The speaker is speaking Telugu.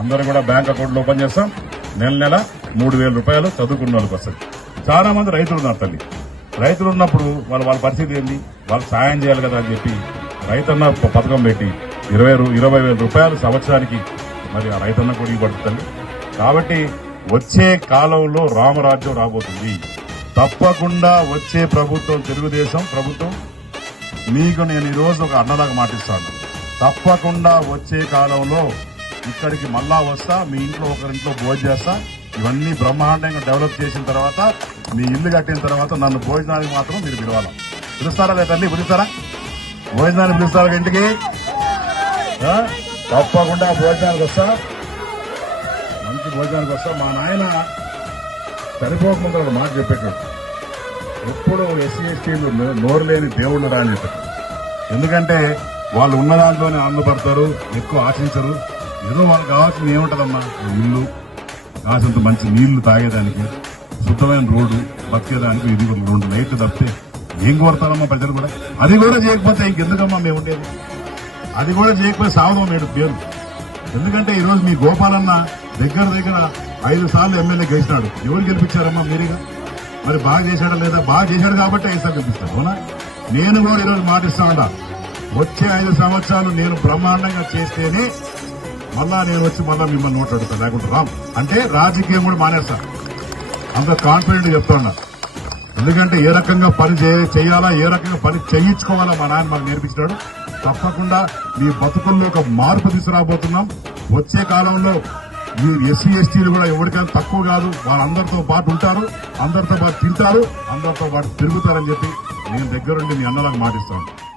అందరూ కూడా బ్యాంక్ అకౌంట్లు ఓపెన్ చేస్తాం. నెల నెల మూడు వేల రూపాయలు చదువుకున్న వాళ్ళకి వస్తుంది చాలా మంది రైతులు ఉన్నారు తల్లి. రైతులు ఉన్నప్పుడు వాళ్ళ వాళ్ళ పరిస్థితి ఏంది? వాళ్ళకి సాయం చేయాలి కదా అని చెప్పి రైతన్న పథకం పెట్టి ఇరవై ఇరవై వేల రూపాయలు సంవత్సరానికి మరి ఆ రైతన్న కూడా ఇవ్వబడుతుంది కాబట్టి వచ్చే కాలంలో రామరాజ్యం రాబోతుంది. తప్పకుండా వచ్చే ప్రభుత్వం తెలుగుదేశం ప్రభుత్వం మీకు నేను ఈరోజు ఒక అన్నదాకా మాటిస్తాను. తప్పకుండా వచ్చే కాలంలో ఇక్కడికి మళ్ళా వస్తా మీ ఇంట్లో ఒకరింట్లో భోజనం చేస్తా. ఇవన్నీ బ్రహ్మాండంగా డెవలప్ చేసిన తర్వాత మీ ఇల్లు కట్టిన తర్వాత నన్ను భోజనానికి మాత్రం మీరు పిలవాలి? పిలుస్తారా లేదా తల్లి? పిలుస్తారా? భోజనాన్ని పిలుస్తారా ఇంటికి? తప్పకుండా భోజనానికి వస్తా. మంచి భోజనానికి వస్తా. మా నాయన చనిపోకముందు ఒక మాట చెప్పేటట్టు ఎప్పుడు ఎస్సీ ఎస్టీలు నోరు లేని దేవుళ్ళు రాని ఎందుకంటే వాళ్ళు ఉన్న దాంట్లోనే ఆనందపడతారు ఎక్కువ ఆశించరు. ఏదో వాళ్ళకి కావాల్సింది ఏముంటుందమ్మా? ఇల్లు. కాసంత మంచి నీళ్ళు తాగేదానికి శుద్ధమైన రోడ్డు బతికేదానికి ఇది కూడా రెండు లైట్లు తప్పితే ఏం కోరతారమ్మా ప్రజలు కూడా? అది కూడా చేయకపోతే ఇంకెందుకమ్మా మేము ఉండేది? అది కూడా చేయకపోతే సావదం నేడు పేరు. ఎందుకంటే ఈరోజు మీ గోపాలన్న దగ్గర దగ్గర ఐదు సార్లు ఎమ్మెల్యే గెలిచినాడు. ఎవరు గెలిపించారమ్మా మీరుగా మరి బాగా చేశాడా లేదా? బాగా చేశాడు కాబట్టి ఐదు గెలిపిస్తాడు. అవునా? నేను కూడా ఈరోజు మాటిస్తా ఉండా వచ్చే ఐదు సంవత్సరాలు నేను బ్రహ్మాండంగా చేస్తేనే మళ్ళా నేను వచ్చి మళ్ళా మిమ్మల్ని నోట్లాడుతా లేకుంటే రామ్. అంటే రాజకీయం కూడా మానేస్తా. అంత కాన్ఫిడెంట్ చెప్తా ఎందుకంటే ఏ రకంగా పని చేయాలా ఏ రకంగా పని చేయించుకోవాలా మా నాన్న మాకు నేర్పించినాడు. తప్పకుండా మీ బతుకుల్లో ఒక మార్పు తీసుకురాబోతున్నాం. వచ్చే కాలంలో ఈ ఎస్సీ ఎస్టీలు కూడా ఎవరికైనా తక్కువ కాదు. వాళ్ళందరితో పాటు ఉంటారు. అందరితో పాటు తింటారు. అందరితో పాటు తిరుగుతారని చెప్పి నేను దగ్గరుండి మీ అన్నలకు మాటిస్తాను.